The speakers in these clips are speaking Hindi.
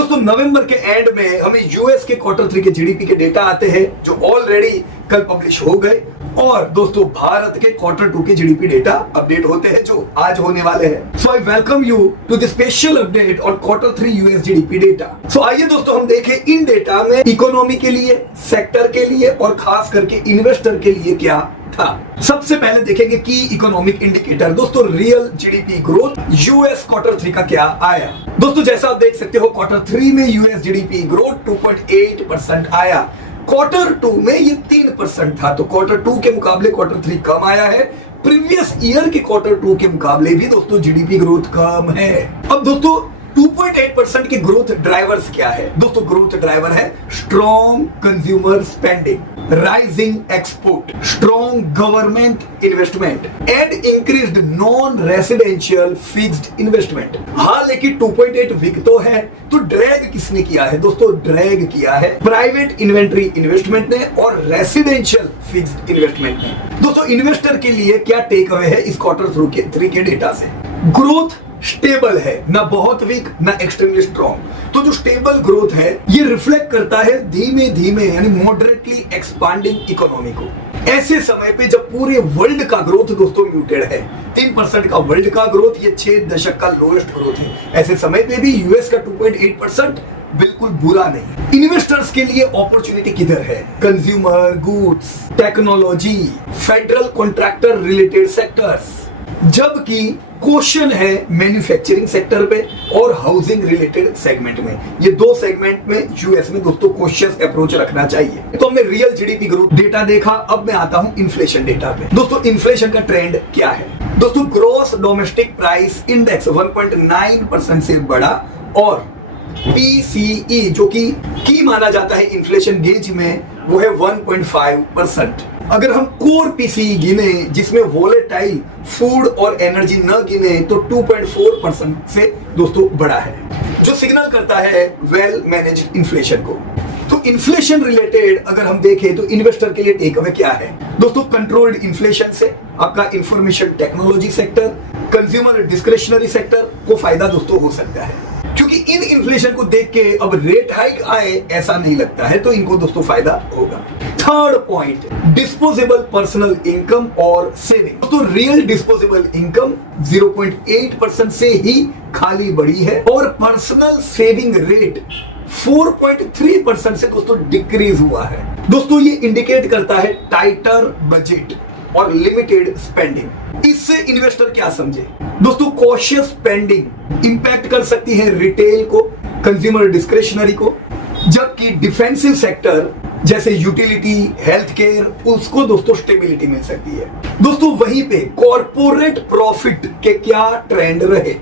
दोस्तों नवंबर के एंड में हमें यूएस के क्वार्टर 3 के जीडीपी के डेटा आते हैं जो ऑलरेडी कल पब्लिश हो गए, और दोस्तों भारत के क्वार्टर 2 के जीडीपी डेटा अपडेट होते हैं जो आज होने वाले हैं। So I welcome you to the special update on quarter 3 US GDP data. So आइए दोस्तों हम देखें इन डेटा में इकोनॉमी के लिए, सेक्टर के लिए और खास करके इन्वेस्टर के लिए क्या था। सबसे पहले देखेंगे की इकोनॉमिक इंडिकेटर। दोस्तों real GDP growth US quarter 3 का क्या आया। दोस्तों जैसा आप देख सकते हो क्वार्टर 3 में यूएस जीडीपी ग्रोथ 2.8% आया। क्वार्टर 2 में ये 3% था, तो क्वार्टर 2 के मुकाबले क्वार्टर 3 कम आया है। प्रीवियस ईयर के क्वार्टर 2 के मुकाबले भी दोस्तों जीडीपी ग्रोथ कम है। अब दोस्तों 2.8% के ग्रोथ ड्राइवर्स क्या है। दोस्तों ग्रोथ ड्राइवर है strong consumer spending, rising export, strong government investment and increased non residential fixed investment. हाँ लेकिन 2.8 वीक तो है, तो ड्रैग किसने किया है। दोस्तों ड्रैग किया है प्राइवेट इन्वेंट्री इन्वेस्टमेंट ने और रेसिडेंशियल फिक्स्ड इन्वेस्टमेंट ने। दोस्तों इन्वेस्टर के लिए क्या टेक अवे है इस क्वार्टर 3 के डेटा से। ग्रोथ स्टेबल है, ना बहुत वीक ना एक्सट्रीमली स्ट्रॉन्ग। तो जो स्टेबल ग्रोथ है ये रिफ्लेक्ट करता है धीमे धीमे यानी मॉडरेटली एक्सपांडिंग इकोनॉमी को। ऐसे समय पे जब पूरे वर्ल्ड का ग्रोथ दोस्तों म्यूटेड है, 3% का वर्ल्ड का ग्रोथ, ये 6 दशक का लोएस्ट ग्रोथ है, ऐसे समय पे भी यूएस का 2.8% बिल्कुल बुरा नहीं। इन्वेस्टर्स के लिए अपॉर्चुनिटी किधर है। Consumer goods, technology, federal contractor related sectors, जबकि क्वेश्चन है मैन्युफैक्चरिंग सेक्टर पे और हाउसिंग रिलेटेड सेगमेंट में। ये दो सेगमेंट में यूएस में दोस्तों कॉशियस अप्रोच रखना चाहिए। तो हमने रियल जीडीपी ग्रोथ डेटा देखा, अब मैं आता हूं इन्फ्लेशन डेटा पे। दोस्तों इन्फ्लेशन का ट्रेंड क्या है। दोस्तों ग्रॉस डोमेस्टिक प्राइस इंडेक्स 1.9% से बढ़ा और पीसीई जो की माना जाता है इन्फ्लेशन गेज में वो है 1.5%। अगर हम कोर पीसीई गिने जिसमें वोलेटाइल फूड और एनर्जी न गिने तो 2.4% से दोस्तों बढ़ा है, जो सिग्नल करता है वेल मैनेज्ड इन्फ्लेशन को। तो इन्फ्लेशन रिलेटेड अगर हम देखें तो इन्वेस्टर के लिए टेक अवे क्या है। दोस्तों कंट्रोल्ड इन्फ्लेशन से आपका information technology sector, consumer discretionary sector को फायदा दोस्तों हो सकता है, क्योंकि इन इन्फ्लेशन को देख के अब रेट हाइक आए ऐसा नहीं लगता है, तो इनको दोस्तों फायदा होगा। Third point disposable personal income और सेविंग। तो रियल डिस्पोजेबल इनकम 0.8% से ही खाली बढ़ी है और पर्सनल सेविंग रेट 4.3% से दोस्तों डिक्रीज हुआ है। दोस्तों ये इंडिकेट करता है टाइटर बजट और लिमिटेड स्पेंडिंग। इससे इन्वेस्टर क्या समझे। दोस्तों कॉशियस स्पेंडिंग इंपैक्ट कर सकती है रिटेल को, कंज्यूमर डिस्क्रिशनरी को, जबकि डिफेंसिव सेक्टर जैसे यूटिलिटी, हेल्थ केयर, उसको दोस्तों स्टेबिलिटी मिल सकती है। दोस्तों वहीं पे कॉर्पोरेट प्रॉफिट के क्या ट्रेंड रहे।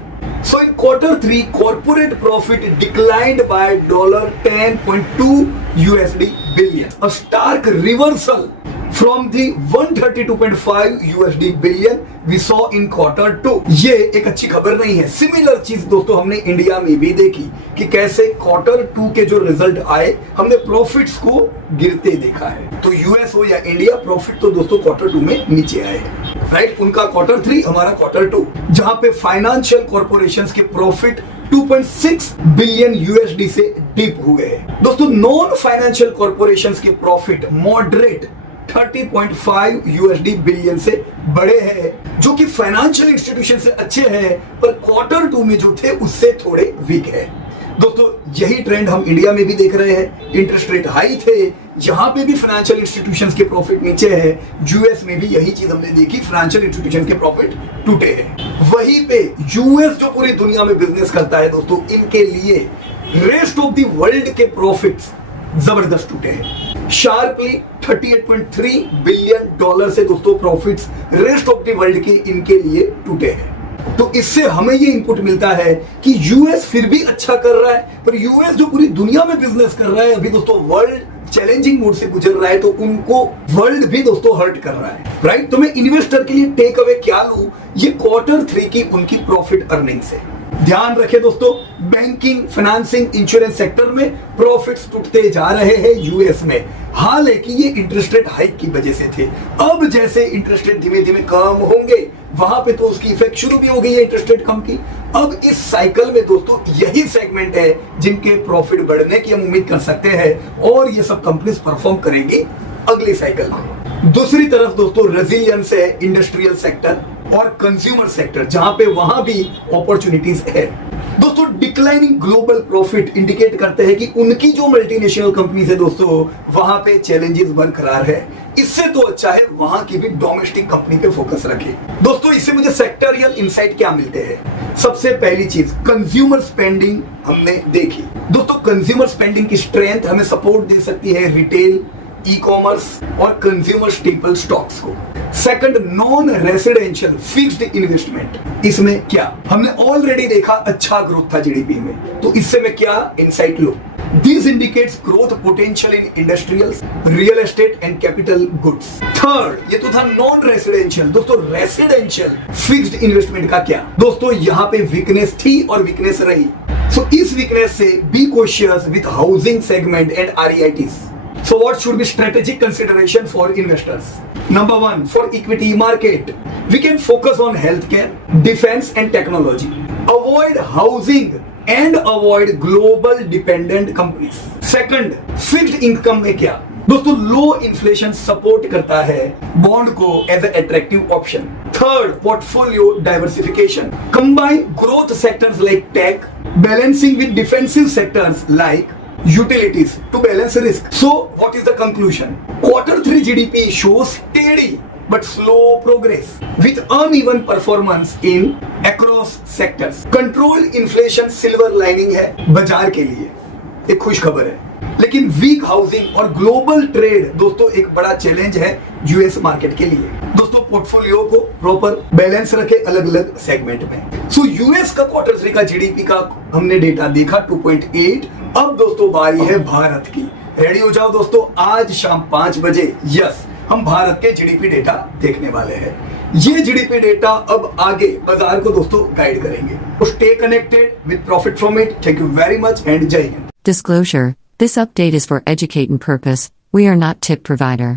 So in quarter 3 corporate profit declined by $10.2 billion, a stark reversal from the 132.5 USD billion we saw in quarter 2। ये एक अच्छी खबर नहीं है। सिमिलर चीज दोस्तों हमने इंडिया में भी देखी कि कैसे क्वार्टर 2 के जो रिजल्ट आए हमने प्रॉफिट्स को गिरते देखा है। तो यूएस हो या इंडिया, प्रॉफिट तो दोस्तों क्वार्टर 2 में नीचे आए हैं, राइट। उनका क्वार्टर 3, हमारा क्वार्टर 2, जहां पे फाइनेंशियल कॉर्पोरेशंस के प्रॉफिट 2.6 बिलियन यूएसडी से डिप हुए हैं। दोस्तों नॉन फाइनेंशियल कॉर्पोरेशंस के प्रॉफिट मॉडरेट 30.5 बिलियन से बड़े हैं, जो कि फाइनेंशियल इंस्टीट्यूशन से अच्छे हैं, पर क्वार्टर 2 में जो थे उससे थोड़े वीक है। दोस्तों यही ट्रेंड हम इंडिया में भी देख रहे हैं। इंटरेस्ट रेट हाई थे, यहां पे भी फाइनेंशियल इंस्टीट्यूशंस के प्रॉफिट नीचे है। यूएस में भी यही चीज हमने देखी, फाइनेंशियल इंस्टीट्यूशन के प्रॉफिट टूटे हैं। वहीं पे यूएस जो पूरी दुनिया में बिजनेस करता है दोस्तों, इनके लिए रेस्ट ऑफ द वर्ल्ड के प्रॉफिट्स जबरदस्त टूटे हैं। शार्पली $38.3 बिलियन से दोस्तों profits rest of the world के इनके लिए टूटे हैं। तो इससे हमें ये इनपुट मिलता है कि यूएस फिर भी अच्छा कर रहा है, पर यूएस जो पूरी दुनिया में बिजनेस कर रहा है अभी दोस्तों वर्ल्ड चैलेंजिंग मोड से गुजर रहा है, तो उनको वर्ल्ड भी दोस्तों हर्ट कर रहा है, राइट। तो मैं इन्वेस्टर के लिए टेक अवे क्या लूं, ये क्वार्टर 3 की उनकी प्रॉफिट अर्निंग से। ध्यान रखें दोस्तों, बैंकिंग, फाइनेंसिंग, इंश्योरेंस सेक्टर में प्रॉफिट्स टूटते जा रहे हैं यूएस में। हालांकि ये इंटरेस्ट रेट हाइक की वजह से थे। अब जैसे इंटरेस्ट रेट धीमे धीमे कम होंगे, वहां पे तो उसकी इफेक्ट शुरू भी हो गई है इंटरेस्ट रेट कम की, अब इस साइकिल में दोस्तों यही सेगमेंट है जिनके प्रॉफिट बढ़ने की हम उम्मीद कर सकते हैं और ये सब कंपनीज परफॉर्म करेंगी अगली साइकिल में। दूसरी तरफ दोस्तों रेजिलियंस है इंडस्ट्रियल सेक्टर और कंज्यूमर सेक्टर, जहां पे वहां भी अपॉर्चुनिटीज है। दोस्तों डिक्लाइनिंग ग्लोबल प्रॉफिट इंडिकेट करते हैं कि उनकी जो मल्टीनेशनल कंपनीज है दोस्तों वहां पे चैलेंजेस बरकरार है। इससे तो अच्छा है वहां की भी डोमेस्टिक कंपनी पे फोकस रखें। दोस्तों इससे मुझे सेक्टरियल इनसाइट क्या मिलते हैं? सबसे पहली चीज कंज्यूमर स्पेंडिंग हमने देखी। दोस्तों कंज्यूमर स्पेंडिंग की स्ट्रेंथ हमें सपोर्ट दे सकती है रिटेल, ई कॉमर्स और कंज्यूमर स्टेपल स्टॉक्स को। Second non residential fixed investment, इसमें क्या हमने ऑलरेडी देखा अच्छा ग्रोथ था जीडीपी में, तो इससे में क्या insight low. This indicates growth potential in industrials, real estate and capital goods. Third ये तो था नॉन रेसिडेंशियल। दोस्तों रेसिडेंशियल फिक्स्ड इन्वेस्टमेंट का क्या? दोस्तों यहाँ पे वीकनेस थी और वीकनेस रही, सो इस वीकनेस से be cautious with housing segment and REITs. So what should be strategic consideration for investors? Number one, for equity market, we can focus on healthcare, defense and technology. Avoid housing and avoid global dependent companies. Second, fixed income में क्या? दोस्तों लो इन्फ्लेशन सपोर्ट करता है बॉन्ड को as a attractive option. Third, portfolio diversification, combine growth sectors like tech, balancing with defensive sectors like utilities to balance risk. So what is the conclusion? Q3 GDP shows steady but slow progress with uneven performance in across sectors. Controlled inflation silver lining है बाजार के लिए, एक खुश खबर है। लेकिन वीक हाउसिंग और ग्लोबल ट्रेड दोस्तों एक बड़ा चैलेंज है यूएस मार्केट के लिए। दोस्तों पोर्टफोलियो को प्रॉपर बैलेंस रखे अलग अलग सेगमेंट में। सो यूएस का Q3 का जीडीपी का हमने डेटा देखा 2.8। अब दोस्तों बारी है भारत की। रेडी हो जाओ दोस्तों, आज शाम 5 बजे यस हम भारत के जीडीपी डेटा देखने वाले हैं। ये जीडीपी डेटा अब आगे बाजार को दोस्तों गाइड करेंगे। तो stay connected with profit from it. Thank you very much and जय Hind. Disclosure: This update is for educating purpose. We are not tip provider.